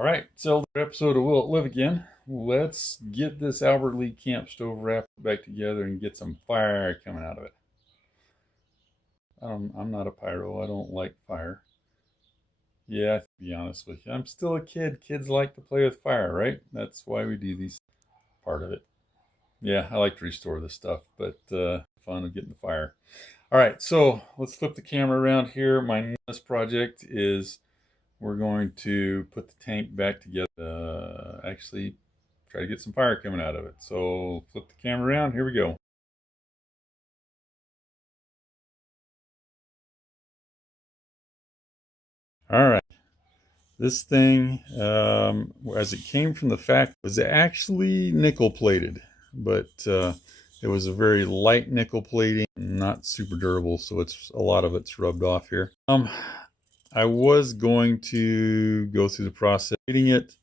All right, so the episode of Will It Live Again. Let's get this Albert Lee Camp stove wrap back together and get some fire coming out of it. I'm not a pyro. I don't like fire. Yeah, to be honest with you, I'm still a kid. Kids like to play with fire, right? That's why we do these part of it. Yeah, I like to restore this stuff, but fun of getting the fire. All right, so let's flip the camera around here. My next project is we're going to put the tank back together. Actually, try to get some fire coming out of it. So flip the camera around. Here we go. All right. This thing, as it came from the factory, was actually nickel plated, but it was a very light nickel plating, not super durable. So a lot of it's rubbed off here. I was going to go through the process of heating it,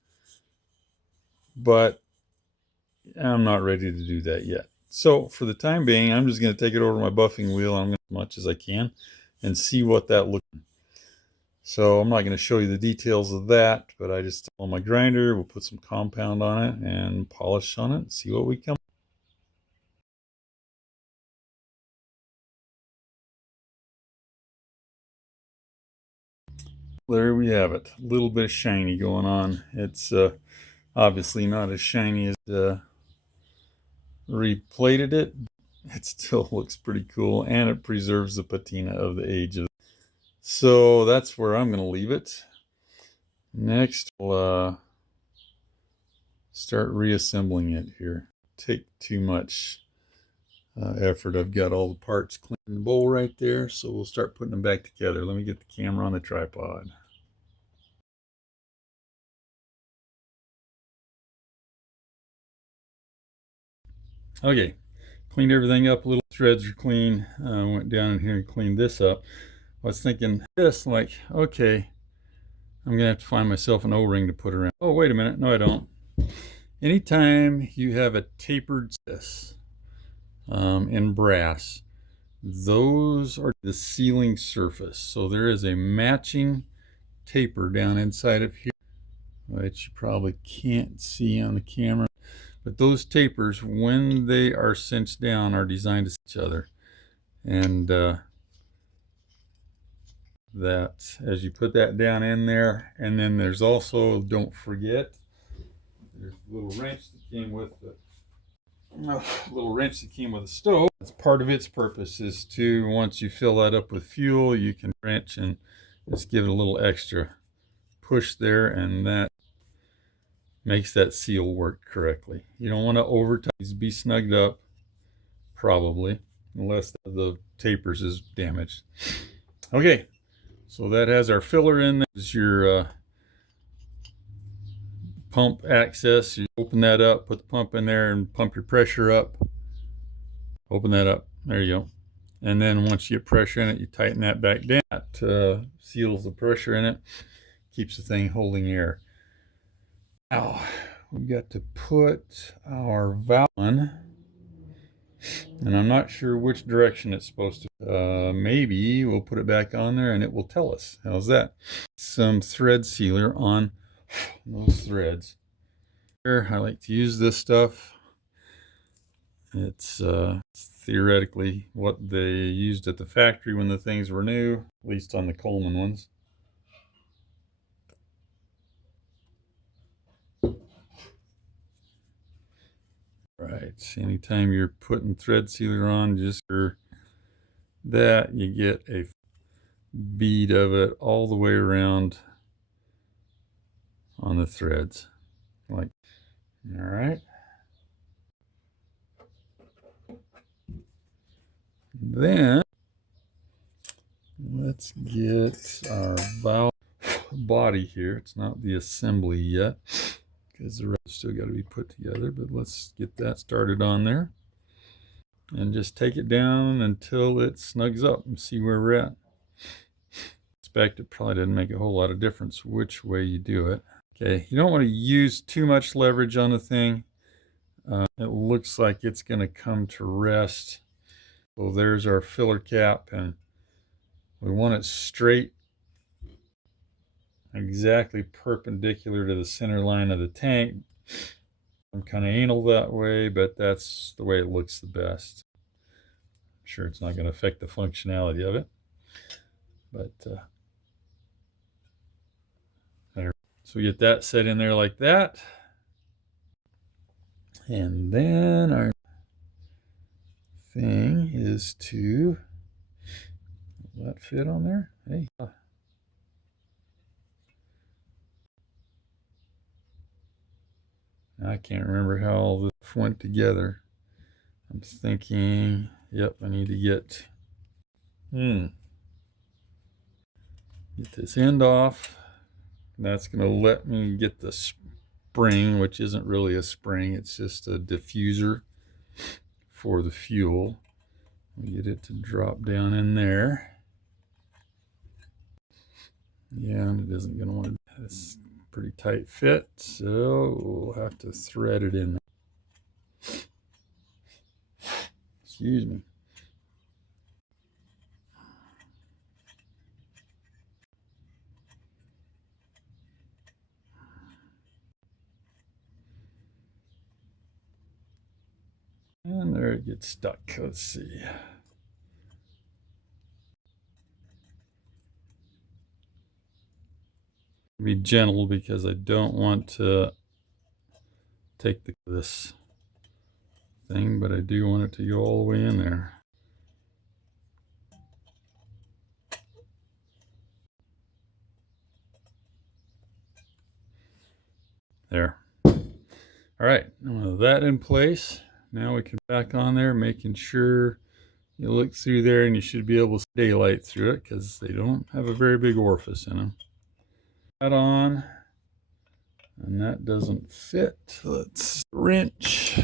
but I'm not ready to do that yet. So for the time being, I'm just going to take it over my buffing wheel. I'm going to as much as I can and see what that looks like. So I'm not going to show you the details of that, but I just on my grinder, we'll put some compound on it and polish on it and see what we come. There we have it. A little bit of shiny going on. It's obviously not as shiny as replated it. It still looks pretty cool, and it preserves the patina of the age of it. So that's where I'm going to leave it. Next, we'll start reassembling it here. Take too much effort. I've got all the parts clean in the bowl right there, so we'll start putting them back together. Let me get the camera on the tripod. Okay, cleaned everything up a little. Threads are clean. Went down in here and cleaned this up. I was thinking this, like, okay, I'm gonna have to find myself an O-ring to put around. Oh, wait a minute, no I don't. Anytime you have a tapered this in brass, those are the sealing surface. So there is a matching taper down inside of here, which you probably can't see on the camera. But those tapers, when they are cinched down, are designed to each other. And that, as you put that down in there, and then there's also, don't forget, there's a little wrench that came with the stove. That's part of its purpose, is to, once you fill that up with fuel, you can wrench and just give it a little extra push there, and that makes that seal work correctly. You don't want to over-tight. It needs to be snugged up, probably, unless the tapers is damaged. Okay, so that has our filler in. There's your pump access. You open that up, put the pump in there, and pump your pressure up. Open that up. There you go. And then once you get pressure in it, you tighten that back down. That seals the pressure in it, keeps the thing holding air. Now, we've got to put our valve on, and I'm not sure which direction it's supposed to. Maybe we'll put it back on there and it will tell us. How's that? Some thread sealer on those threads. Here, I like to use this stuff. It's theoretically what they used at the factory when the things were new, at least on the Coleman ones. Right, anytime you're putting thread sealer on, just for that, you get a bead of it all the way around on the threads. Like, all right. Then let's get our valve body here. It's not the assembly yet because the rest still got to be put together, but let's get that started on there and just take it down until it snugs up and see where we're at. Expect it probably didn't make a whole lot of difference which way you do it. Okay, you don't want to use too much leverage on the thing. It looks like it's going to come to rest. So there's our filler cap, and we want it straight. exactly perpendicular to the center line of the tank. I'm kind of anal that way, but that's the way it looks the best. I'm sure it's not going to affect the functionality of it, but there. So we get that set in there like that. And then our thing is to, will that fit on there? Hey. I can't remember how all this went together. I'm thinking, yep, I need to get this end off. That's going to let me get the spring, which isn't really a spring, it's just a diffuser for the fuel. We get it to drop down in there. Yeah, and it isn't going to want to. It's pretty tight fit, so we'll have to thread it in there. Excuse me. And there it gets stuck. Let's see. Be gentle because I don't want to take this thing, but I do want it to go all the way in there. There. All right, with that in place, now we can back on there, making sure you look through there and you should be able to see daylight through it because they don't have a very big orifice in them. That on, and that doesn't fit. Let's wrench.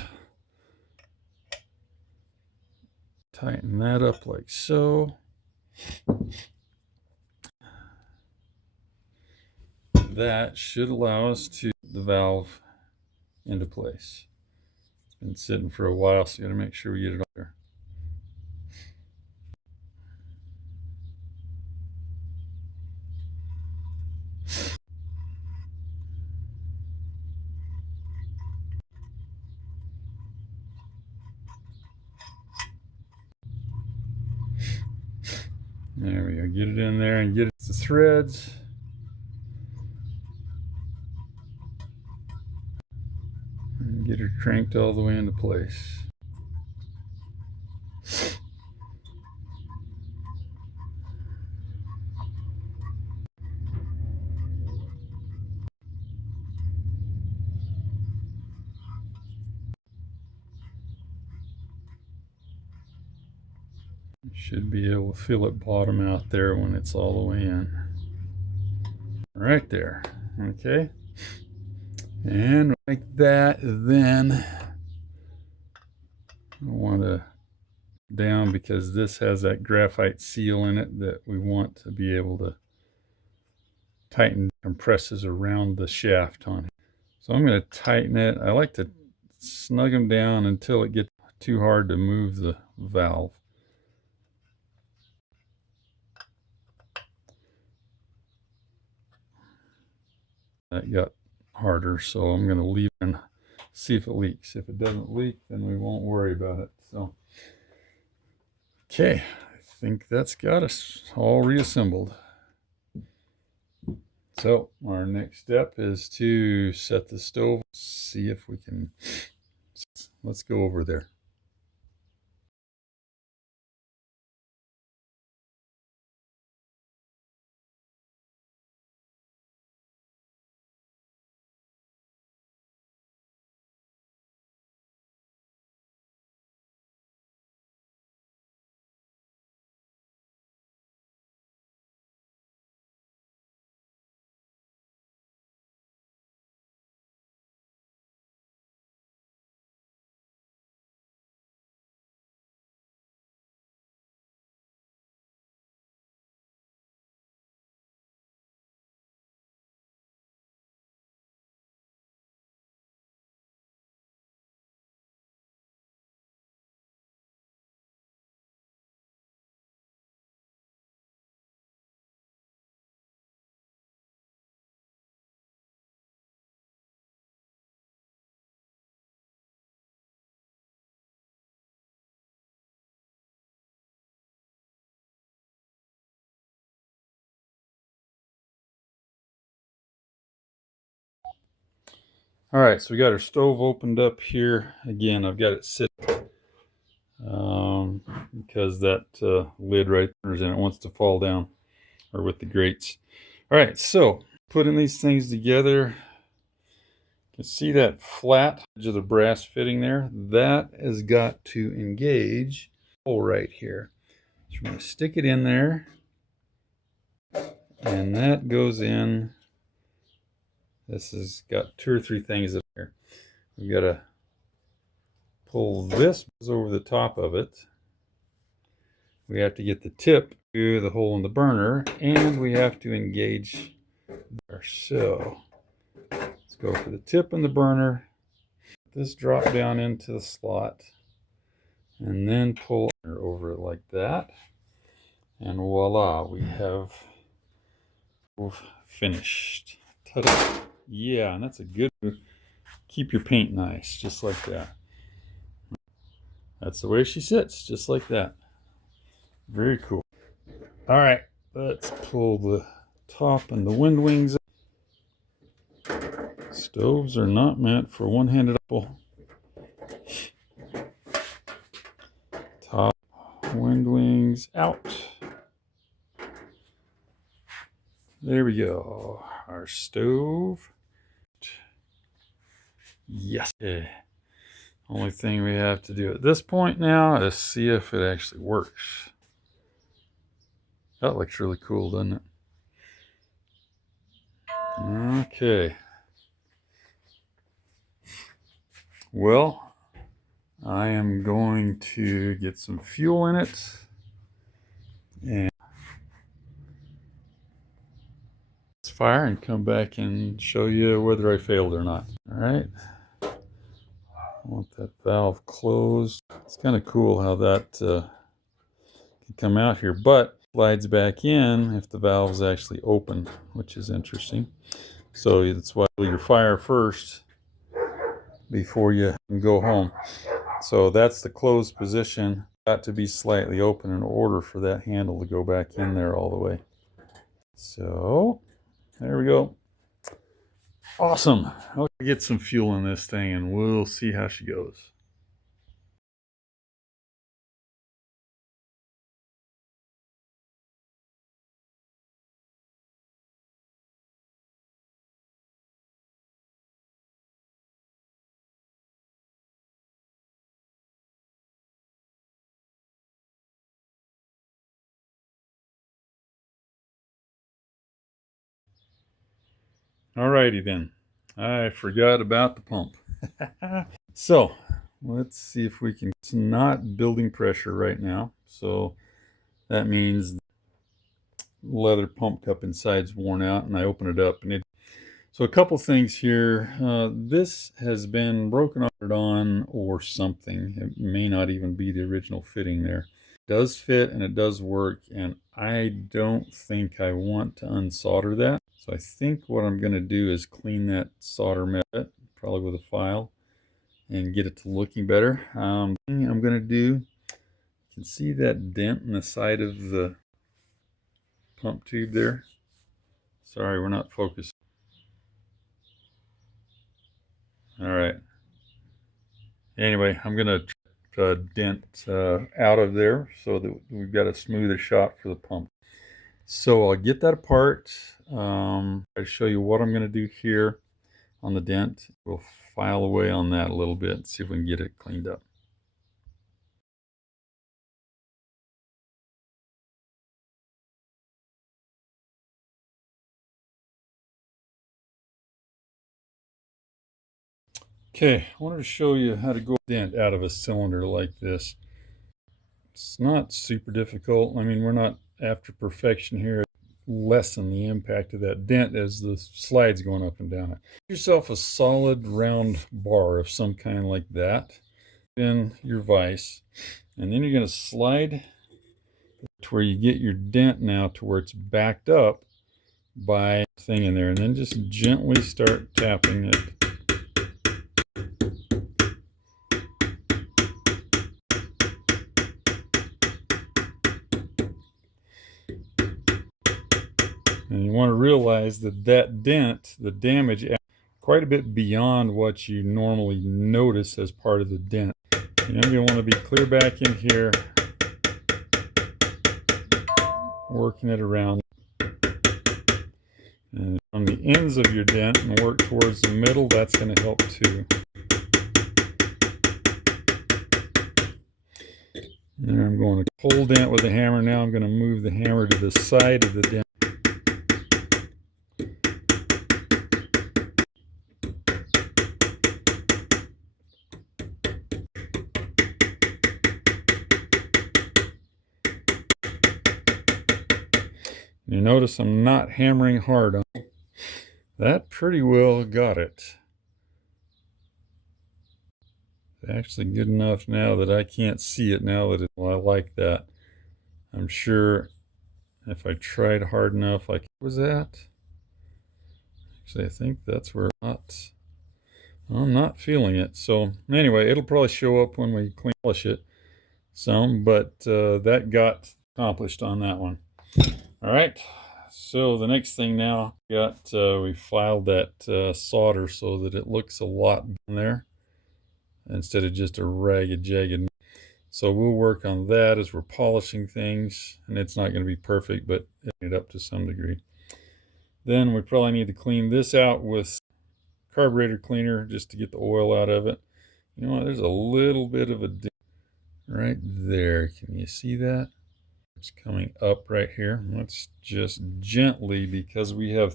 Tighten that up like so. That should allow us to get the valve into place. It's been sitting for a while, so you gotta make sure we get it on there. There we go. Get it in there and get it to the threads. And get her cranked all the way into place. You should be able to feel it bottom out there when it's all the way in. Right there. Okay. And like that, then I want to down because this has that graphite seal in it that we want to be able to tighten compresses around the shaft on it. So I'm going to tighten it. I like to snug them down until it gets too hard to move the valve. That got harder, so I'm going to leave it and see if it leaks. If it doesn't leak, then we won't worry about it. So, okay, I think that's got us all reassembled. So our next step is to set the stove, see if we can, let's go over there. All right, so we got our stove opened up here. Again, I've got it sitting because that lid right there is in it, wants to fall down, or with the grates. All right, so putting these things together, you can see that flat edge of the brass fitting there. That has got to engage hole right here. So we're going to stick it in there, and that goes in. This has got 2 or 3 things in here. We've got to pull this over the top of it. We have to get the tip to the hole in the burner, and we have to engage there. So let's go for the tip in the burner. This drop down into the slot, and then pull over it like that. And voila, we have finished. Ta-da. Yeah, and that's a good, keep your paint nice, just like that. That's the way she sits, just like that. Very cool. All right, let's pull the top and the wind wings. Stoves are not meant for one-handed pull. Top wind wings out. There we go. Our stove. Yes. Okay. Only thing we have to do at this point now is see if it actually works. That looks really cool, doesn't it? Okay. Well, I am going to get some fuel in it and fire and come back and show you whether I failed or not. All right. I want that valve closed. It's kind of cool how that can come out here, but slides back in if the valve's actually open, which is interesting. So that's why you your fire first before you can go home. So that's the closed position. Got to be slightly open in order for that handle to go back in there all the way. So there we go. Awesome. I'll get some fuel in this thing and we'll see how she goes. Alrighty then. I forgot about the pump. So let's see if we can. It's not building pressure right now. So that means the leather pump cup inside's worn out, and I open it up and so a couple things here. This has been broken on or something. It may not even be the original fitting there. It does fit and it does work, and I don't think I want to unsolder that. So I think what I'm going to do is clean that solder method, probably with a file, and get it to looking better. I'm going to do, you can see that dent in the side of the pump tube there. Sorry, we're not focused. All right. Anyway, I'm going to dent out of there so that we've got a smoother shot for the pump. So I'll get that apart. I'll show you what I'm going to do here on the dent. We'll file away on that a little bit and see if we can get it cleaned up. Okay, I wanted to show you how to go dent out of a cylinder like this. It's not super difficult. I mean, we're not after perfection here. Lessen the impact of that dent as the slide's going up and down it. Get yourself a solid round bar of some kind like that in your vise, and then you're going to slide to where you get your dent now to where it's backed up by the thing in there, and then just gently start tapping it. And you want to realize that that dent, the damage, quite a bit beyond what you normally notice as part of the dent. And I'm going to want to be clear back in here, working it around. And on the ends of your dent and work towards the middle, that's going to help too. And there I'm going to pull dent with the hammer. Now I'm going to move the hammer to the side of the dent. You notice I'm not hammering hard on it. That pretty well got it. It's actually good enough now that I can't see it now that it, well, I like that. I'm sure if I tried hard enough, like, what was that? Actually, I think that's where I'm not feeling it. So anyway, it'll probably show up when we clean polish it some, but that got accomplished on that one. All right. So the next thing now, we filed that solder so that it looks a lot in there instead of just a ragged, jagged. So we'll work on that as we're polishing things, and it's not going to be perfect, but it up to some degree. Then we probably need to clean this out with carburetor cleaner just to get the oil out of it. You know what? There's a little bit of a dip right there. Can you see that? It's coming up right here. Let's just gently, because we have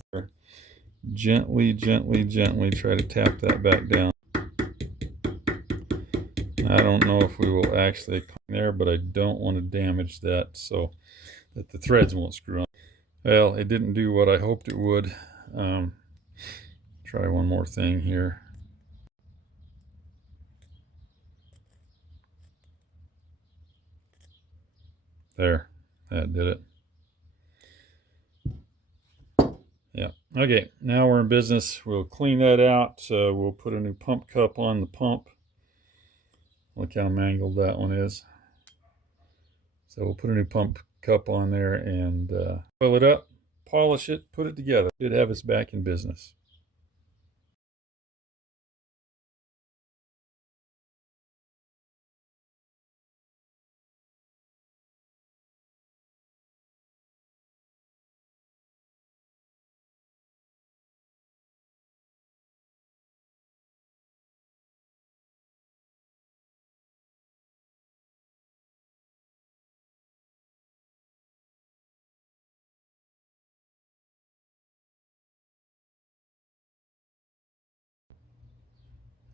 gently try to tap that back down. I don't know if we will actually come there, but I don't want to damage that so that the threads won't screw on. Well, it didn't do what I hoped it would. Try one more thing here. There, that did it. Yeah, okay, now we're in business. We'll clean that out. We'll put a new pump cup on the pump. Look how mangled that one is. So we'll put a new pump cup on there and fill it up, polish it, put it together. Should have us back in business.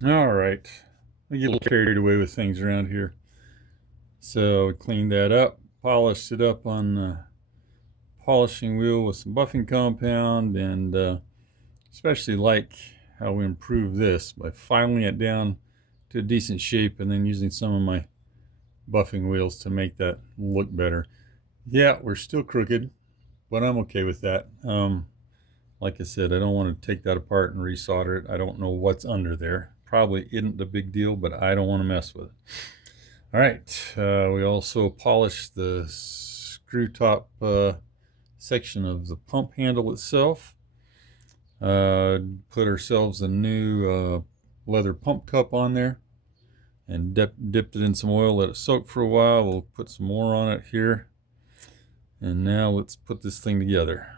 All right, I get a little carried away with things around here. So we cleaned that up, polished it up on the polishing wheel with some buffing compound, and especially like how we improved this by filing it down to a decent shape and then using some of my buffing wheels to make that look better. Yeah, we're still crooked, but I'm okay with that. Like I said, I don't want to take that apart and resolder it. I don't know what's under there. Probably isn't a big deal, but I don't want to mess with it. All right, we also polished the screw top section of the pump handle itself. Put ourselves a new leather pump cup on there and dipped it in some oil, let it soak for a while. We'll put some more on it here. And now let's put this thing together.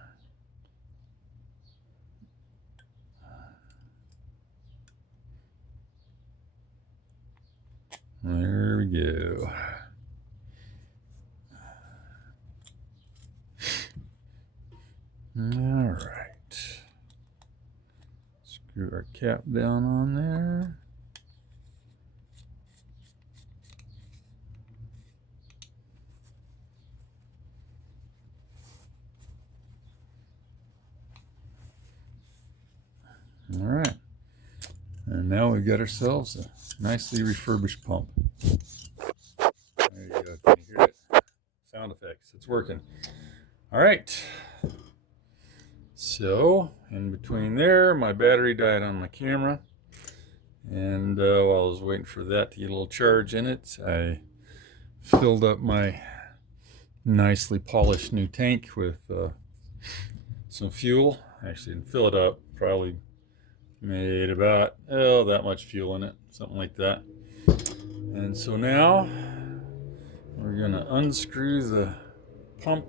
There we go. All right. Screw our cap down on there. All right. And now we've got ourselves a nicely refurbished pump. There you go. Can you hear it? Sound effects. It's working. All right. So, in between there, my battery died on my camera. And while I was waiting for that to get a little charge in it, I filled up my nicely polished new tank with some fuel. Actually, didn't fill it up. Probably Made about, oh, that much fuel in it, something like that. And so now we're gonna unscrew the pump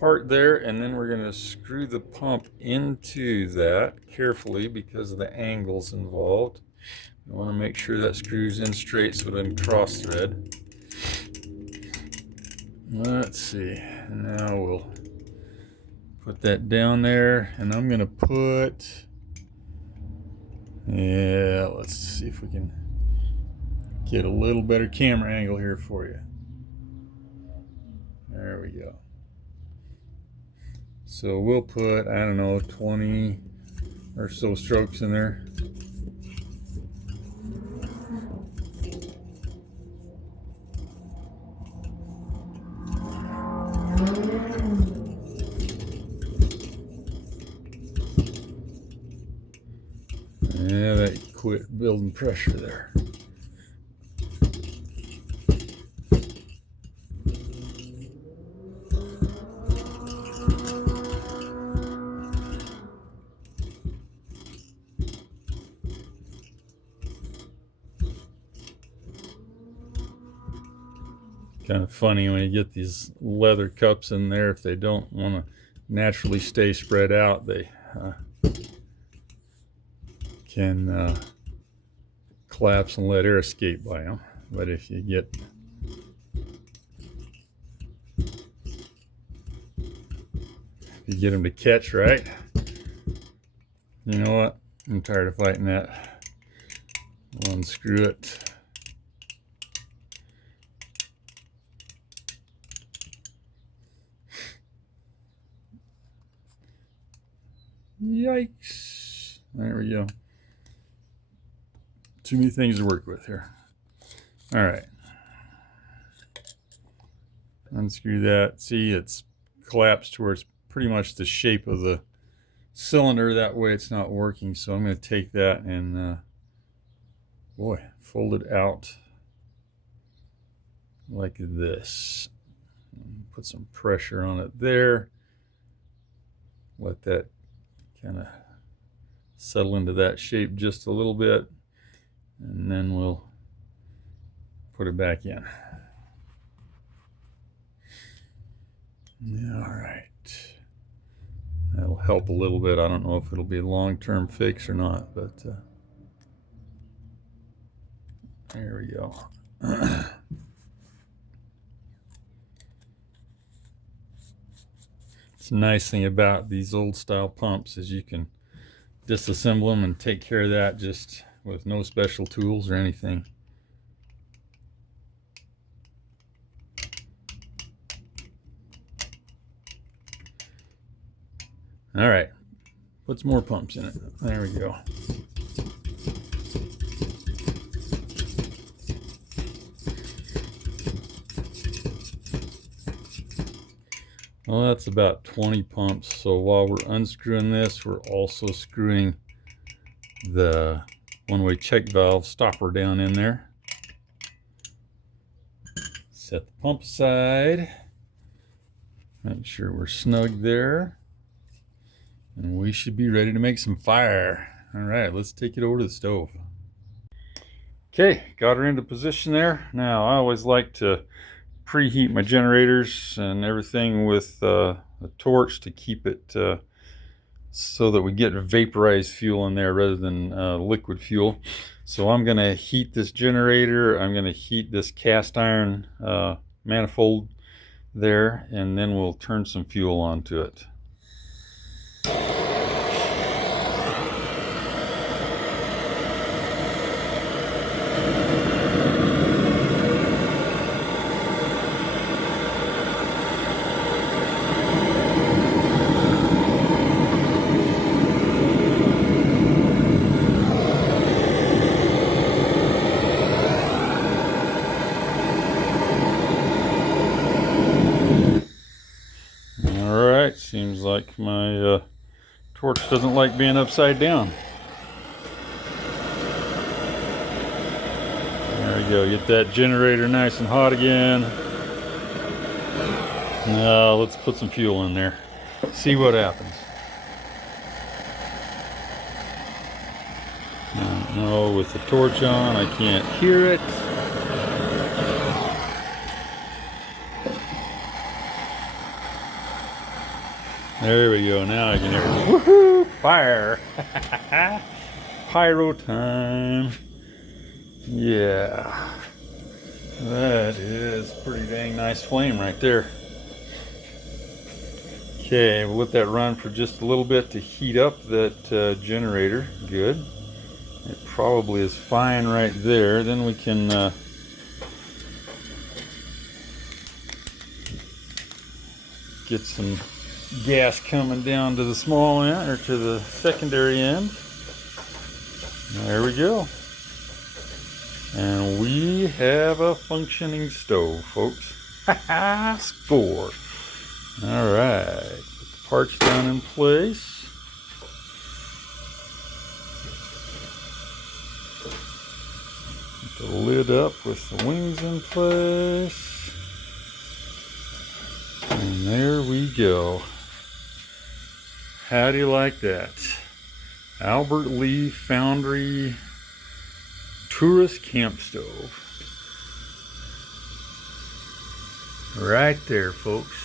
part there, and then we're gonna screw the pump into that carefully because of the angles involved. I want to make sure that screws in straight so it doesn't cross thread. Let's see, and now we'll put that down there, and I'm gonna put, yeah, let's see if we can get a little better camera angle here for you. There we go. So we'll put, I don't know, 20 or so strokes in there. Yeah, that quit building pressure there. Kind of funny when you get these leather cups in there, if they don't want to naturally stay spread out, they can collapse and let air escape by them. But if you get them to catch right, you know what? I'm tired of fighting that. I'll unscrew it. Yikes. There we go. Too many things to work with here. All right. Unscrew that. See, it's collapsed to where it's pretty much the shape of the cylinder. That way it's not working. So I'm going to take that and, boy, fold it out like this. Put some pressure on it there. Let that kind of settle into that shape just a little bit, and then we'll put it back in. All right, that'll help a little bit. I don't know if it'll be a long-term fix or not, but there we go. The nice thing about these old style pumps is you can disassemble them and take care of that just with no special tools or anything. All right, put some more pumps in it. There we go. Well, that's about 20 pumps. So while we're unscrewing this, we're also screwing the one-way check valve stopper down in there. Set the pump aside. Make sure we're snug there. And we should be ready to make some fire. All right, let's take it over to the stove. Okay, got her into position there. Now, I always like to preheat my generators and everything with a torch to keep it so that we get vaporized fuel in there rather than liquid fuel. So I'm going to heat this generator. I'm going to heat this cast iron manifold there, and then we'll turn some fuel onto it. Seems like my torch doesn't like being upside down. There we go. Get that generator nice and hot again. Now let's put some fuel in there. See what happens. No, with the torch on, I can't hear it. There we go. Now I can hear it. Woohoo! Fire! Pyro time. Yeah. That is pretty dang nice flame right there. Okay, we'll let that run for just a little bit to heat up that generator. Good. It probably is fine right there. Then we can get some gas coming down to the small end, or to the secondary end. There we go. And we have a functioning stove, folks. Ha-ha! Score! Alright, put the parts down in place. Put the lid up with the wings in place. And there we go. How do you like that? Albert Lee Foundry Tourist Camp Stove. Right there, folks.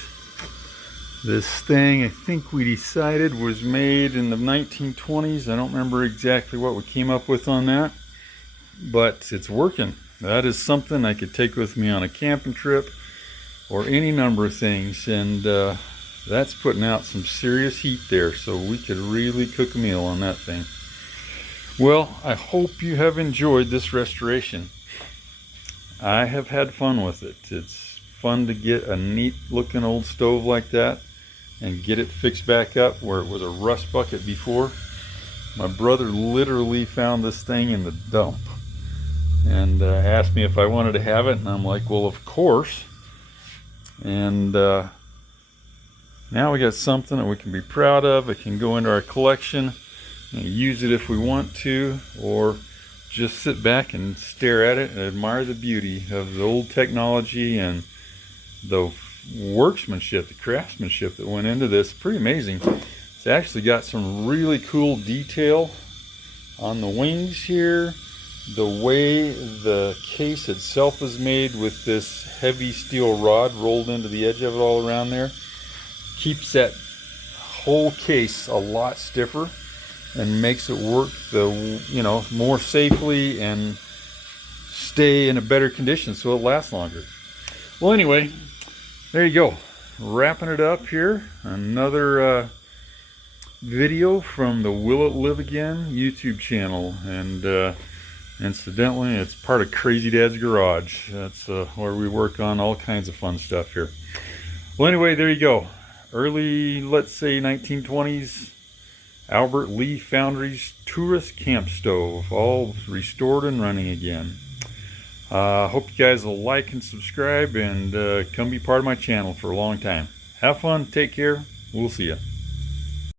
This thing, I think we decided, was made in the 1920s. I don't remember exactly what we came up with on that, but it's working. That is something I could take with me on a camping trip or any number of things, and that's putting out some serious heat there, so we could really cook a meal on that thing. Well, I hope you have enjoyed this restoration. I have had fun with it. It's fun to get a neat looking old stove like that and get it fixed back up where it was a rust bucket before. My brother literally found this thing in the dump and asked me if I wanted to have it, and I'm like, well, of course. And now we got something that we can be proud of. It can go into our collection and use it if we want to, or just sit back and stare at it and admire the beauty of the old technology and the workmanship, the craftsmanship that went into this. Pretty amazing. It's actually got some really cool detail on the wings here. The way the case itself is made with this heavy steel rod rolled into the edge of it all around there keeps that whole case a lot stiffer and makes it work more safely and stay in a better condition so it lasts longer. Well, anyway, there you go. Wrapping it up here. Another video from the Will It Live Again YouTube channel, and incidentally, it's part of Crazy Dad's Garage. That's where we work on all kinds of fun stuff here. Well, anyway, there you go. Early, let's say 1920s, Albert Lee Foundry's Tourist Camp Stove, all restored and running again. Hope you guys will like and subscribe and come be part of my channel for a long time. Have fun, take care, we'll see ya.